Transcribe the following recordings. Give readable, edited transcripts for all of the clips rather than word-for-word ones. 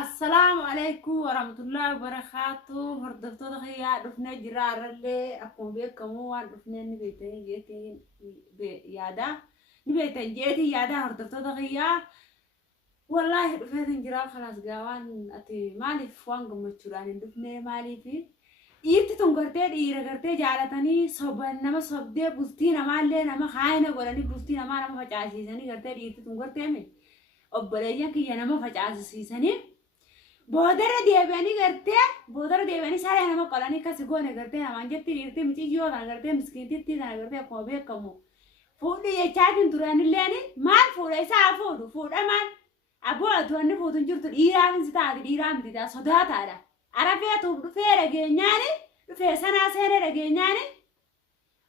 السلام عليكم ورحمة الله وبركاته. هردفتو دخيا دفنا جرار اللي أكون بيك كموان دفنا نبيتين جيتين يادا نبيتين جيتي يادا هردفتو دخيا والله دفنا جرار خلاص جوان أتي مالي فوان قمتشوران دفنا مالي في إيرتي تنقرتي إيرا قرتي جالتاني صبان نما صبدي بلتي نما اللي نما خاينة ولاني بلتي نما فجعسيساني قرتي إيرتي تنقرتي من أبلايا كي نما فجعسيساني بودر ديباني करते بودر ديباني सारे हम कॉलोनी का सिगो ने करते हैं हमारे जत्ती रीते मिची जो ना करते हैं मिस्किन तित्ती ना करते हैं कोबे कमो फूड ये चाटिन तुरानी लेने मान फूड ऐसा फूड मान अबो अथवाने फूडन जुर्त ईरान सिता आदि ईरान दिता सदा तारा अरबिया तो फेर गेन्याने फेसना सेरे गेन्याने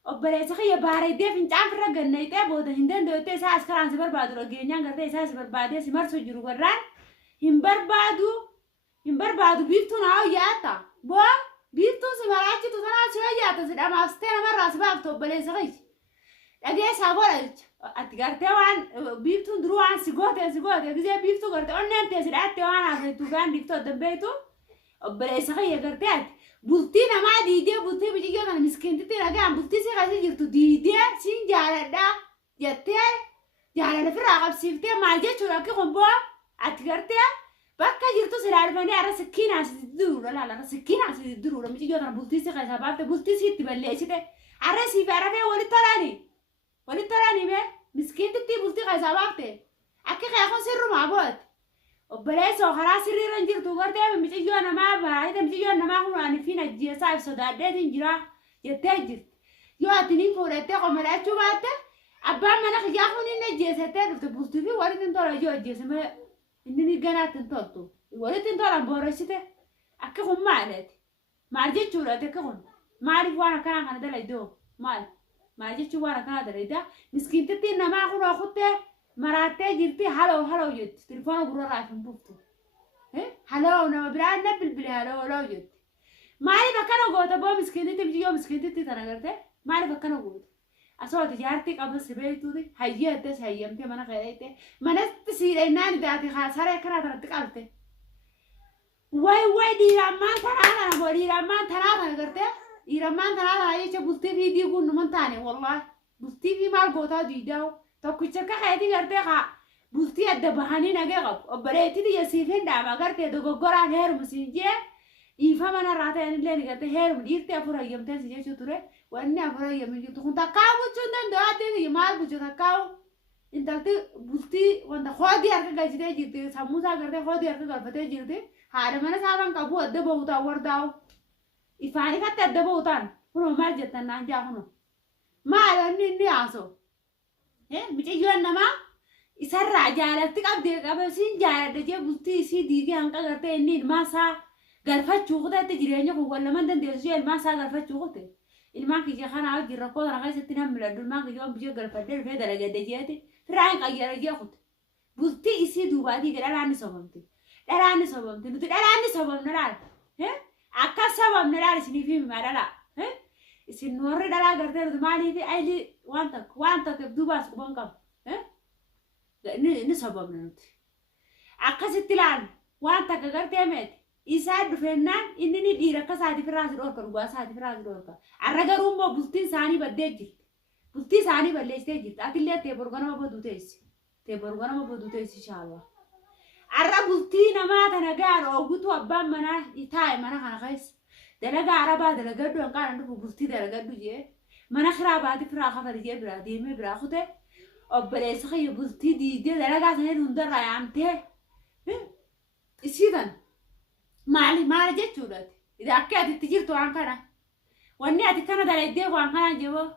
और बड़े सखी ये बाहर दे फिन चांप रगन नहीं ते बोध हिंदन दोते सास करान से बर्बाद रो गेन्यान करते सास बर्बाद है सिमर सो जुरु कर रहा हिम बर्बाद बीफ्तू ना याता बो बीफ्तू से मराठी तो ना चला याता से डम आस्ते ना मर रास बाप तो बले सगई लगे सागोर अतिगरते वान बीफ्तू द्रुवान सिगोते गजे बीफ्तू करते अन्य ते से आते वान आसे तू गान बीफ्तू दबे तो बले सगई करते बुल्ती ना मा दीदे बुल्ती बिजी क्यों ना मिस्किन ते लगे हम बुल्ती से कैसे जिरतू दीदे सिन जारदा यते जारदा फिर आगब सिफते माजे चुरा के खंबो अतिगरते بكا جرتو سلال بني أرى سكينة سيدورة لا سكينة سيدورة مش جونا بولتي سي خاصة بابت بولتي سي تبلي شيء أرى سي بعرف ولي تراني ما مسكين تتي بولتي خاصة بابت أكيد خياخون سر ما بود وبلاش خلاص سرير رنجر توقرته مش جونا ما بعيد مش جونا ما هو أنا فينا جي صاحب صداد ده تنجرا يتاجر يو أتنين فورته قمرات شو بات أبا ما نخياخون إنه جي ستة بولتي في ولي تنتظر جو جي سما إنني جنات تنتظر ولا تنتظر بورشته أكهم ما رجعت شورا تكهم ما أعرف وانا كان ده ليدو ما رجعت وانا كان ده ليدا مسكين تتينا ما أخذ أخذته مراتة جرتي هلو جت تلفون برا رايحين بوفتو هلو نما برا نبل هلو جت ما أعرف كانوا قوة بوا مسكين تبجي يوم مسكين تتي تنا قرته ما أعرف كانوا قوة أصوات جارتك قبل سبيتو دي هيجتس هيجمتي منا خيرته منا تسير إنان داتي خاص هراء كنا ترتقلته واي دي رمان ثلاثة بودي رمان ثلاثة قرته رمان ثلاثة هاي بولتي في دي يكون نمان ثاني والله بولتي في مال قوتا ديداو تو كتشك خيرتي قرته خا بولتي الدبهاني نجيب وبريتي دي يسيفين دعما قرته دو قران هير مسينجي يفهم أنا راتي أنا اللي نقطة هير مديرتي أفرا يمتى سيجي شو ترى وأنا أفرا يمتى تكون تكاو بتشوندن دواتي يمال بتشو تكاو إنت بولتي وأنت خادي أركض جيتي جيتي ساموسا قرته خادي أركض قلبته جيتي هذا من سامن كابو أدب بوتا ورداو إفاني كات أدب بوتان هو ما جتنا نانجا هنو ما أدني عاسو ميجي جوانا ما إسر راجع تكاب ديكاب سين جارة دجى بولتي سي ديجي أنك قرته إني ما سا غرفة شوكته تجريانيا كوكولا من دنديسي الماء سا غرفة شوكته الماء كي خانا أجي ركض ركض ستنا ملادو الماء كي يوم بيجي غرفة دير في درجة دجياتي فرعين كأجي رجيا خد بولتي إسي دوبادي كلا راني صبمتي دراني صبمتي نتو دراني صبم نرال أكا صبم نرال سني في مرلا إسي نور درا غرتي رمالي في أيلي وانتك دوباس كبانكم نصبم ننتي أكا ستلان وانتك غرتي مت إساد فنان إنني ديرك ساعتي في راس الأورك ربع ساعتي في راس الأورك الرجال روما بولتين ثاني بديجي بولتين ثاني بديجي أتيلي تبرغنا ما بدوتيس تبرغنا ما بدوتيس إن شاء الله الرجل ما تنجار أو قطو أبان منا يتاي منا خنا خيس دلقا عربا دلقا دو أنقان عنده بولتي دلقا دو جيه منا خراباتي فراخة فرجيه برا ديمي برا خوته أبليس خي بولتي دي دلقا سنين هندر رايامته إسيدان ما رجعت شورت إذا أكيد تجير تو عنكنا واني أتكنا دلقا دي وعنكنا جوا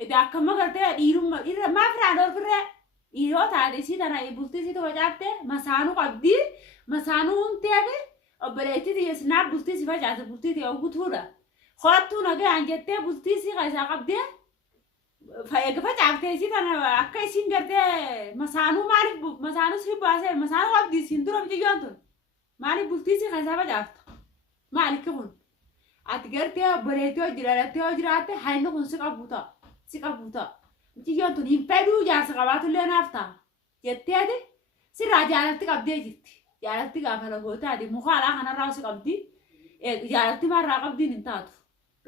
إذا أكما قرتي إيرم ما فرادور فرا إيرو تادي سي تنا يبولتي سي تو وجابته مسانو قبدي مسانو انتبه أبليتي دي سناب بولتي سي فجأة بولتي دي أوجو تورا خاطو نجى عنجته بولتي سي غايزا قبدي فيجفت عبته سي تنا أكيد سين قرته مسانو مالك مسانو سي باسه مسانو قبدي سندرو بيجي جانتون مالك بولتي سي غايزا بجابته مالك كون أتقرته أبليتي أجراته هاي نكون سكابوتا تيجي توني يبدو جالس قبات اللي نافتا جتة دي سراجع نفتك أبدي جتي jaalatti gaafa lagoota mukaalaa kanarraa si qabdi jaalatti marraa qabdiin hin taatu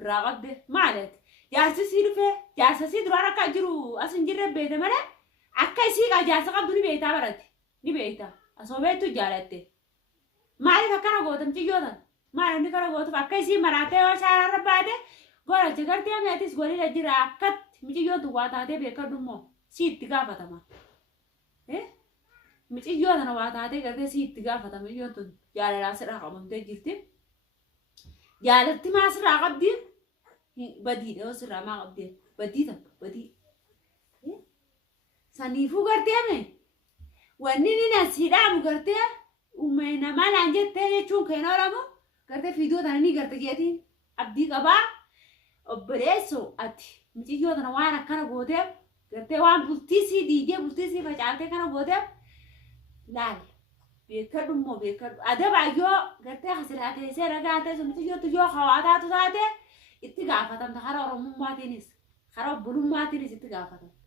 irraa qabde maalet jaarsi sii dhufe jaarsa sii duraan akka jiru as hin jirre beekte malee akka isii qa jaarsa qabdu ni beektaa barate ni beekta asoo beektu jaalatte maaliif akkana gootam ciyyootan maal inni kana gootuuf akka isii maraatee yoo shaararra baate goracha gartee ameetis golila jira akkatti miciyyootu waa taatee beekadhu immoo sii itti gaafatama miciyyootana waa taatee gartee sii itti gaafatama iyyootun jaalalaa sirraa qabamtee jirti jaalatti maa sirraa qabdiin badiidha yoo sirraa maa qabdeen badii takka badii saniifuu gartee ame wanni ni nasiidhaamu gartee uumee namaa naan jettee jechuun kan oolamu gartee fiidootana ni garte jeetiin abdii qabaa obboleessoo ati miciyyootana waan akkana gooteef gartee waan bultiisii diigee bultiisii facaatee kana gooteef laal beekadhu immoo beekadhu adabaayyoo gartee hasiraa teessee ragaatee sun miciyyootu yoo hawaataatu taate itti gaafatamta hara oromummaatiinis hara obbulummaatiinis itti gaafatamta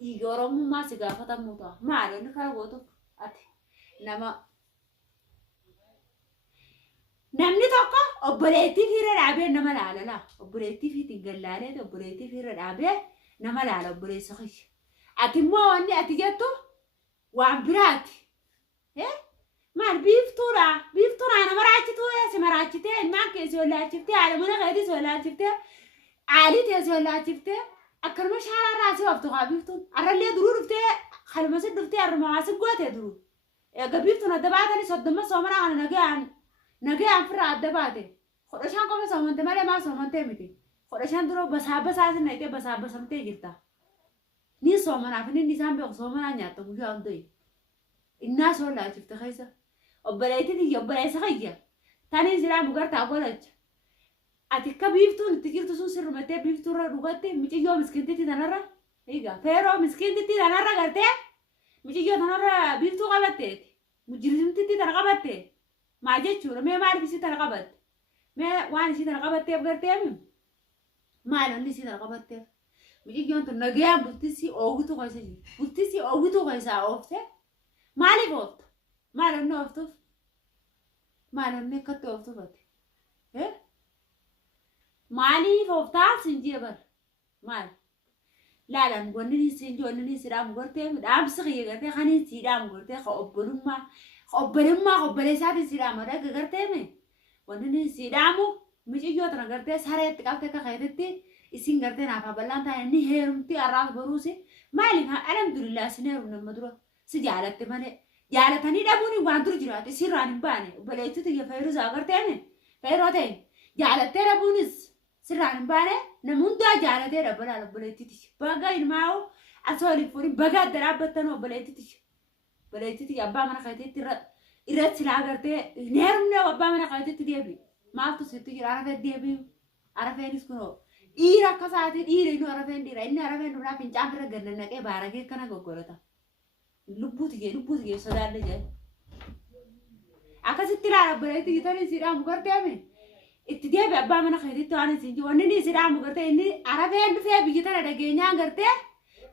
dhiiga oromummaa si gaafatamu ta'a maali inni kana gootuuf ati namni tokko obboleettii fiirra dhaabee nama laalala obboleettii fiitiin gallaaleeti obboleettii fiirra dhaabee nama laala obboleessa kiyya ati immoo wanni ati jettu waan biraati maal biiftuudha nama raachituu si maraachitee ilmaan keessi wallaachifte haadha mana keetis wallaachifte aalii teessi wallaachifte akkanuma shaaraarraa si waftu kaa biiftuun arrallee duruu dhuftee kalmasi dhuftee arruma waasi gootee duruu eega biiftuun adda baatanii soddoma soomana kana nagayaan firraa adda baate hodhashaan qofa soomante malee maa soomantee miti hodhashaan duroo basaabasaas na itee basaabasamtee jirta ni soomanaaf inni isaan beeku soomanaa nyaatta guyyaa hundee innaa soo laachifte keessa obboleettii obboleessa kiyya tanii silaamu gartaa golacha ati akka biiftuun itti jirtu sun sirrumattee biiftuurra dhugatte miciyyoo miskiintitti tanarra egaa feeroo miskiintitti tanarra gartee miciyyoo tanarra biiftuu qabatteeti mujjirimtitti tana qabattee maa jechuudha mee maaliif isii tana qabatte mee waan isii tana qabatteef garteemi maalonni isii tana qabatteef miciyyoon tun nagayaan bultisii oowwituu keessa jirti bultisii oowwituu keessaa oofte maaliif oofta maalonni ooftuuf maalonni akkatti ooftuuf ati maaliif ooftaa sinjii bar maal laalan wanni sinjii wanni sidhaamu gartee dhaamsa kiyya gartee kaniin sidhaamu gartee ka obbolummaa obboleessaatiin sidhaama dhaga garteeme wanni sidhaamu miciyyoo tana gartee sareetti qabte akka keetitti isin gartee naaf bal'aan taa'e inni heerumti arraas baruusi maaliif alhamdulillah isin heerum nama dura si jaalatte malee jaalatanii dhabuun waan dur jiraatu isirraan hin baane obboleettitti fayyiruu garteeme fayyiroo ta'e jaalattee dhabuunis sirraan hin baane nama hundaa jaalatee dhabbalaal obboleettitti baga ilmaa'u asoo waliin fuudhin baga adda dhaabbattan obboleettitti abbaa mana keetitti irratti silaa gartee hin heerumne abbaa mana keetitti deebi maaltu sitti jira arafee deebi'u arafeenis kunoo dhiira akka isaati dhiira inni arafeen dhiira inni arafeen duraa fincaan bira ganna naqee baaragee kana goggorata lubbuuti jee sodaalle jee akkasitti ilaala obboleettii tanii sidhaamu garteeme itti deebi abbaa mana keetitti waan isin jiru wanni sidhaamu gartee inni arafeen dhufee biyyi tana dhageenyaan gartee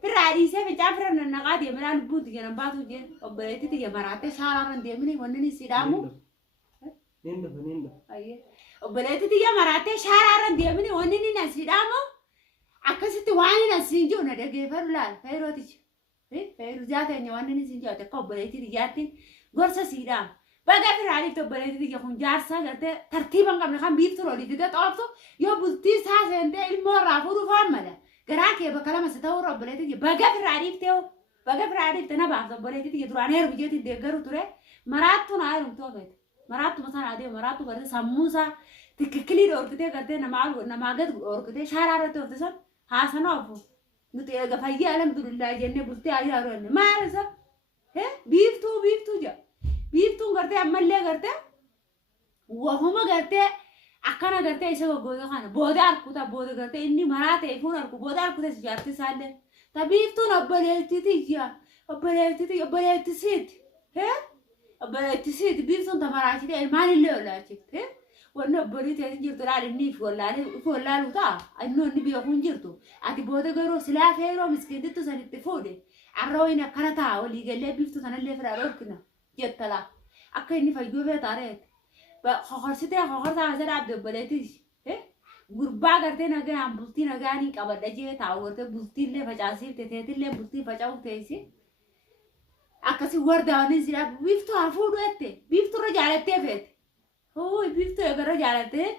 firraa dhiisee fincaan fira nannaqaa deeminaa lubbuuti jee nan baatu jee obboleettii jee maraattee shaaraarran deemini wanni sidhaamu obboleettii jee maraattee shaaraarran deemini wanni sidhaamu akkasitti waan hin asiin jiru na dhageeffadhu laal fayyirootichi fayyiruu jaateenya waan hin asiin jiru akka obboleettii jaattiin gorsa sidhaamu baga firaaliif obboleettii jee kun jaarsaa gartee tartiiban qabne kan biiftuu olii fide xooftu yoo bultii isaa seentee ilmoo irraa fuudhuu faan mala garaa kee bakka lama si ta'uu obboleettii jee baga firaaliif ta'u baga firaaliif ta'u na baafta obboleettii jee duraan heeru biyyeetiin deeggaru ture maraattuu na heerumtuu ofeete maraattuu masaan adee maraattuu gartee sammuusaa tikkikilii dhoorkitee gartee namaa gad dhoorkitee shaaraa irratti oofte san haasana ofu nuti eega fayyaa alhamdulillah jennee bultee ayyaa roonne maal isa biiftuu jaa biiftuun gartee ammallee gartee wahuma gartee akkana gartee isa goggoota kana booda harkuta booda gartee inni maraa ta'e fuun harku booda harkuta si jaarti isaallee ta biiftuun obboleettisiiti biiftuun ta maraachite ilmaanillee ollaachifte wanni obbolii ta'e jirtu laal inni if wallaalu ta'a inni inni beekuun jirtu ati booda garuu silaa feeroo miskiintittu sanitti fuudhe arra wayni akkana ta'a walii gallee biiftuu sanallee firaa dhorkina jettala أكيني فيجوا في طارئ خخرستي خخرتها هذا عبد بلاتيش غربا قرتي نجا عم بلتي نجاني قبل دجيه تعورت بلتي اللي فجأسي تتهت اللي بلتي فجأو تيسي أكاسي وردا ونزل بيفتو عفود وقتي بيفتو رجع للتفت هو بيفتو يقرر للتفت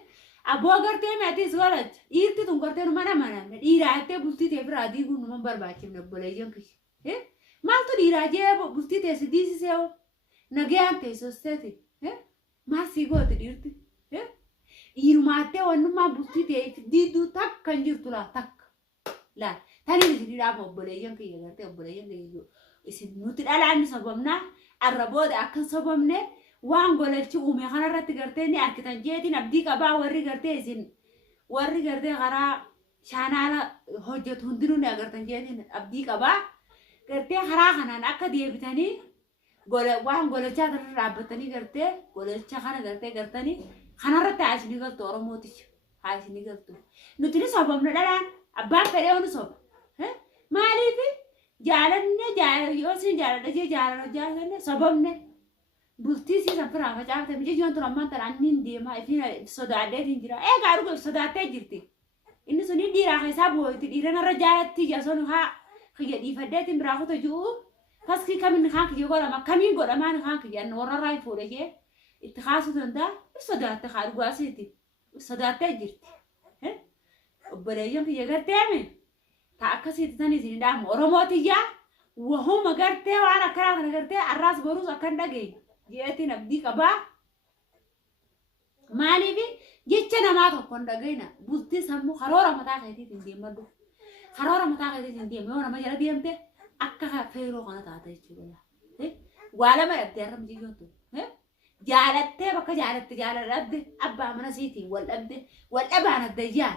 أبو قرتي ما تسولج إيرتي تون قرتي نمنا إيراتي بلتي تبرا دي قول نمبر برباچم نبوليجن كش مالتو إيراجي بلتي تسديسي سيو نجان تيسوستي ما سيقول تديرتي إيرماتي ونما بلتي تديدو تك كنجرتو لا تك لا تاني نجري راب نبوليجن كي يقرتي نبوليجن كي isin nuti dhalaan sababna arraboode akkan sababne waan gololchi uume kanarratti gartee ni arkitan jeetiin abdii qabaa warri gartee isin warri gartee karaa shaanaala hojjetu hundinuu ni agartan jeetiin abdii qabaa gartee karaa kanaan akka deebitanii waan gololchaa irra dhaabbatanii gartee gololcha kana gartee gartanii kanarratti haasni galtu oromooticha haasni galtu nuti ni sababna dhalaan abbaan fedhee onu soba maaliifi جالنا جال يوسين جال دجى جالنا سببنا بلتيسي سفرة فجأة تبجي جون ترمان ترانين دي ما فينا صداعات تنجرا قارو صداعات تجرتي إنه سنين دي راح يسابوا تديرنا رجالات تيجي أصلا خيا دي فدات براخو تجو بس كي كمين خانك يقول ما كمين قول ما نخانك يعني ورا راي فورجة اتخاذ تندا صداعات خارو قاسيتي صداعات تجرتي وبريجون في جرت تعمل تأكسي تاني زينام ورموتيا وهم قرتة وأنا كرا قرتة الراس بروز أكن دقي جيتي نبدي كبا مالي بي جيتنا ما تكون دقينا بولتي سمو خرورة متى خيتي تندي مدو خرورة متى خيتي تندي ميونا ما جرى ديمته أكها فيرو خنا تعطي شغلها ولا ما يبدي رم جيوتو جالته بك جالت رد أبا منسيتي والأب أنا الدجال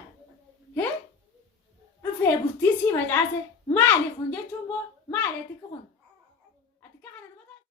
في بولتي سي مجازة ما علي خنجة شو ما علي تكون